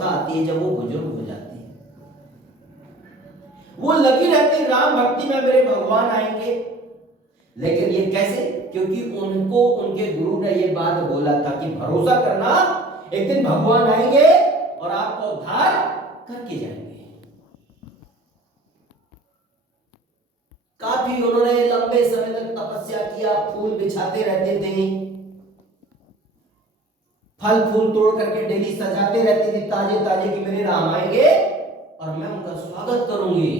अवस्था आती है जब वो बुजुर्ग हो जाते हैं, वो लगी रहती राम भक्ति में मेरे भगवान आएंगे। लेकिन ये कैसे? क्योंकि उनको उनके गुरु ने ये बात बोला था कि भरोसा करना, एक दिन भगवान आएंगे और आपको उद्धार करके जाएंगे। काफी उन्होंने लंबे समय तक तपस्या किया, फूल बिछाते रहते थे, फल फूल तोड़ करके डेली सजाते रहते थे ताजे ताजे कि मेरे राम आएंगे और मैं उनका स्वागत करूंगी।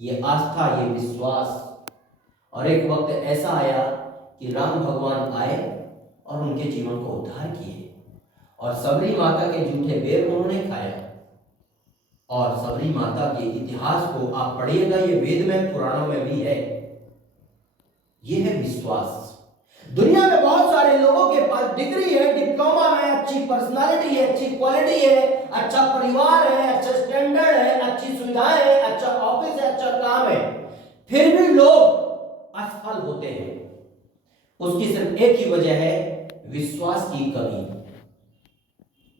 ये आस्था, ये विश्वास। और एक वक्त ऐसा आया कि राम भगवान आए और उनके जीवन को उद्धार किए, और सबरी माता के जूठे बेर उन्होंने खाया। और सबरी माता के इतिहास को आप पढ़िएगा, ये वेद में पुराणों में भी है। ये है विश्वास। दुनिया में बहुत सारे लोगों के पास डिग्री है, डिप्लोमा है, अच्छी पर्सनालिटी है, अच्छी क्वालिटी है, अच्छा परिवार है, अच्छा स्टैंडर्ड है, अच्छी सुविधाएं है, अच्छा ऑफिस है, अच्छा काम है, फिर भी लोग असफल होते हैं। उसकी सिर्फ एक ही वजह है, विश्वास की कमी।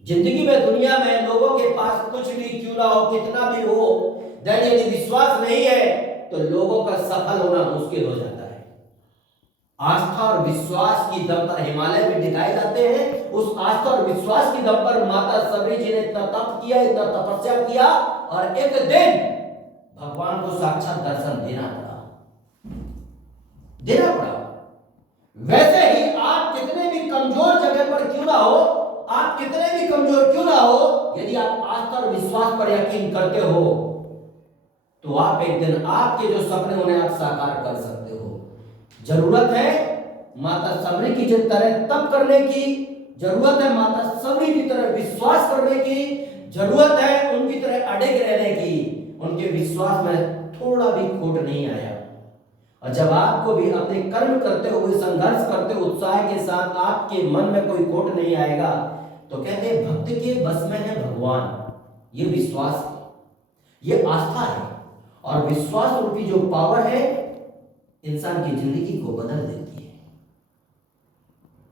जिंदगी में, दुनिया में लोगों के पास कुछ भी क्यों ना हो, कितना भी हो, यदि विश्वास नहीं है तो लोगों का सफल होना मुश्किल हो जाता है। आस्था और विश्वास की दम पर हिमालय भी दिखाए जाते हैं। उस आस्था और विश्वास की दम पर माता सबरी जी ने इतना तप किया, इतना तपस्या किया, और एक दिन भगवान को साक्षात दर्शन देना पड़ा। वैसे ही आप कितने भी कमजोर जगह पर क्यों ना हो, आप कितने भी कमजोर क्यों ना हो, यदि आप आस्था और विश्वास पर यकीन करते हो तो आप एक दिन आपके जो सपने उन्हें आप साकार कर सकते हो। जरूरत है माता सबरी की तरह तप करने की, जरूरत है माता सबरी की तरह विश्वास करने की, जरूरत है उनकी तरह अड़िग रहने की। उनके विश्वास में थोड़ा भी खोट नहीं आया। और जब आपको भी अपने कर्म करते हुए, संघर्ष करते हुए उत्साह के साथ आपके मन में कोई खोट नहीं आएगा, तो कहते हैं भक्त के बस में है भगवान। ये विश्वास है, ये आस्था है, और विश्वास रूपी जो पावर है इंसान की जिंदगी को बदल देती है।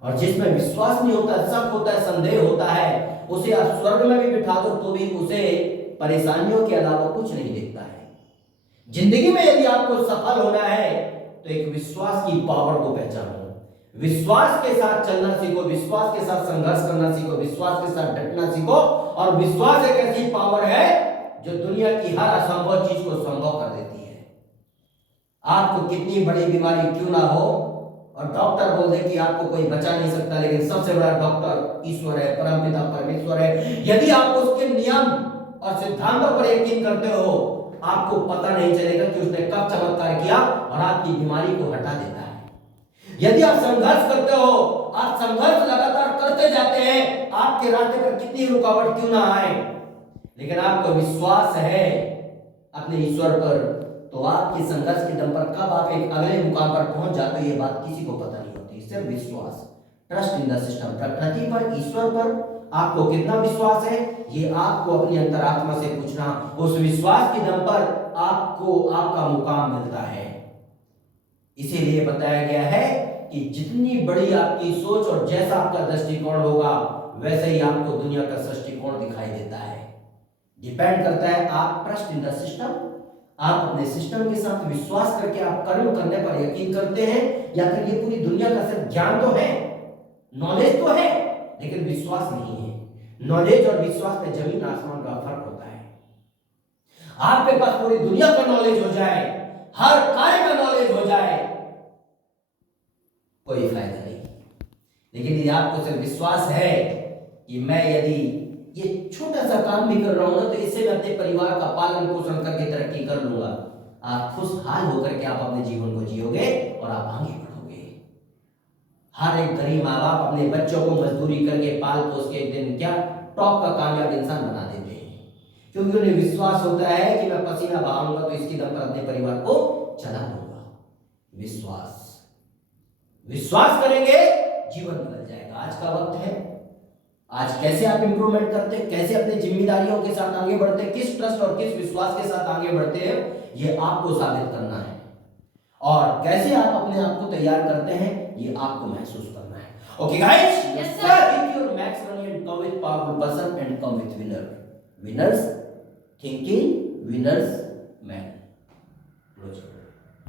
और जिसमें विश्वास नहीं होता, शक होता है, संदेह होता है, उसे आप स्वर्ग में भी बिठा दो तो भी उसे परेशानियों के अलावा कुछ नहीं दिखता है। जिंदगी में यदि आपको सफल होना है तो एक विश्वास की पावर को पहचानो, विश्वास के साथ चलना सीखो, विश्वास के साथ संघर्ष करना सीखो, विश्वास के साथ डटना सीखो। और विश्वास एक ऐसी पावर है जो दुनिया की हर असंभव चीज को संभव कर देती है। आपको कितनी बड़ी बीमारी क्यों ना हो, और डॉक्टर बोल दे कि आपको कोई बचा नहीं सकता, लेकिन सबसे बड़ा डॉक्टर ईश्वर है, परमपिता परमेश्वर है। यदि आप उसके नियम और सिद्धांतों पर यकीन करते हो, आपको पता नहीं चलेगा कि उसने कब चमत्कार किया और आपकी बीमारी को हटा देता है। यदि आप संघर्ष करते हो, आप संघर्ष लगातार करते जाते हैं, आपके रास्ते पर कितनी रुकावट क्यों ना आए, लेकिन आपको विश्वास है अपने ईश्वर पर, तो आपके संघर्ष के दम पर कब आप एक अगले मुकाम पर पहुंच जाते हो, ये बात किसी को पता नहीं होती। सिर्फ विश्वास, ट्रस्ट इन द सिस्टम। प्रकृति पर, ईश्वर पर आपको कितना विश्वास है, ये आपको अपनी अंतरात्मा से पूछना। उस विश्वास के दम पर आपको आपका मुकाम मिलता है। इसीलिए बताया गया है कि जितनी बड़ी आपकी सोच और जैसा आपका दृष्टिकोण होगा, वैसे ही आपको दुनिया का दृष्टिकोण दिखाई देता है। डिपेंड करता है, आप ट्रस्ट इन द सिस्टम, आप अपने सिस्टम के साथ विश्वास करके आप कर्म करने पर यकीन करते हैं, या फिर ये पूरी दुनिया का सिर्फ ज्ञान तो है, नॉलेज तो है, लेकिन विश्वास नहीं है। नॉलेज और विश्वास में जमीन आसमान का फर्क होता है। आपके पास पूरी दुनिया का नॉलेज हो जाए, हर कार्य का नॉलेज हो जाए, कोई फायदा नहीं। लेकिन यदि आपको सिर्फ विश्वास है कि मैं यदि ये छोटा सा काम भी कर रहा हूं ना, तो इससे मैं अपने परिवार का पालन पोषण करके तरक्की कर लूंगा, आप खुशहाल होकर के आप अपने जीवन को जियोगे और आप आगे बढ़ोगे। हर एक गरीब माँ बाप अपने बच्चों को मजदूरी करके पाल पोस के एक दिन क्या टॉप का कामयाब इंसान बना देते हैं, क्योंकि उन्हें विश्वास होता है कि मैं पसीना बहाऊंगा तो इसके दम पर अपने परिवार को चला लूंगा। विश्वास, विश्वास करेंगे जीवन बदल जाएगा। आज का वक्त है, आज कैसे आप इंप्रूवमेंट करते हैं, कैसे अपनी जिम्मेदारियों के साथ आगे बढ़ते हैं, किस ट्रस्ट और किस विश्वास के साथ आगे बढ़ते हैं, ये आपको साबित करना है। और कैसे आप अपने आप को तैयार करते हैं, ये आपको महसूस करना है। Okay, guys? Yes, sir. Keep your max money and come with powerful person and come with winner. Winners thinking, winners manner.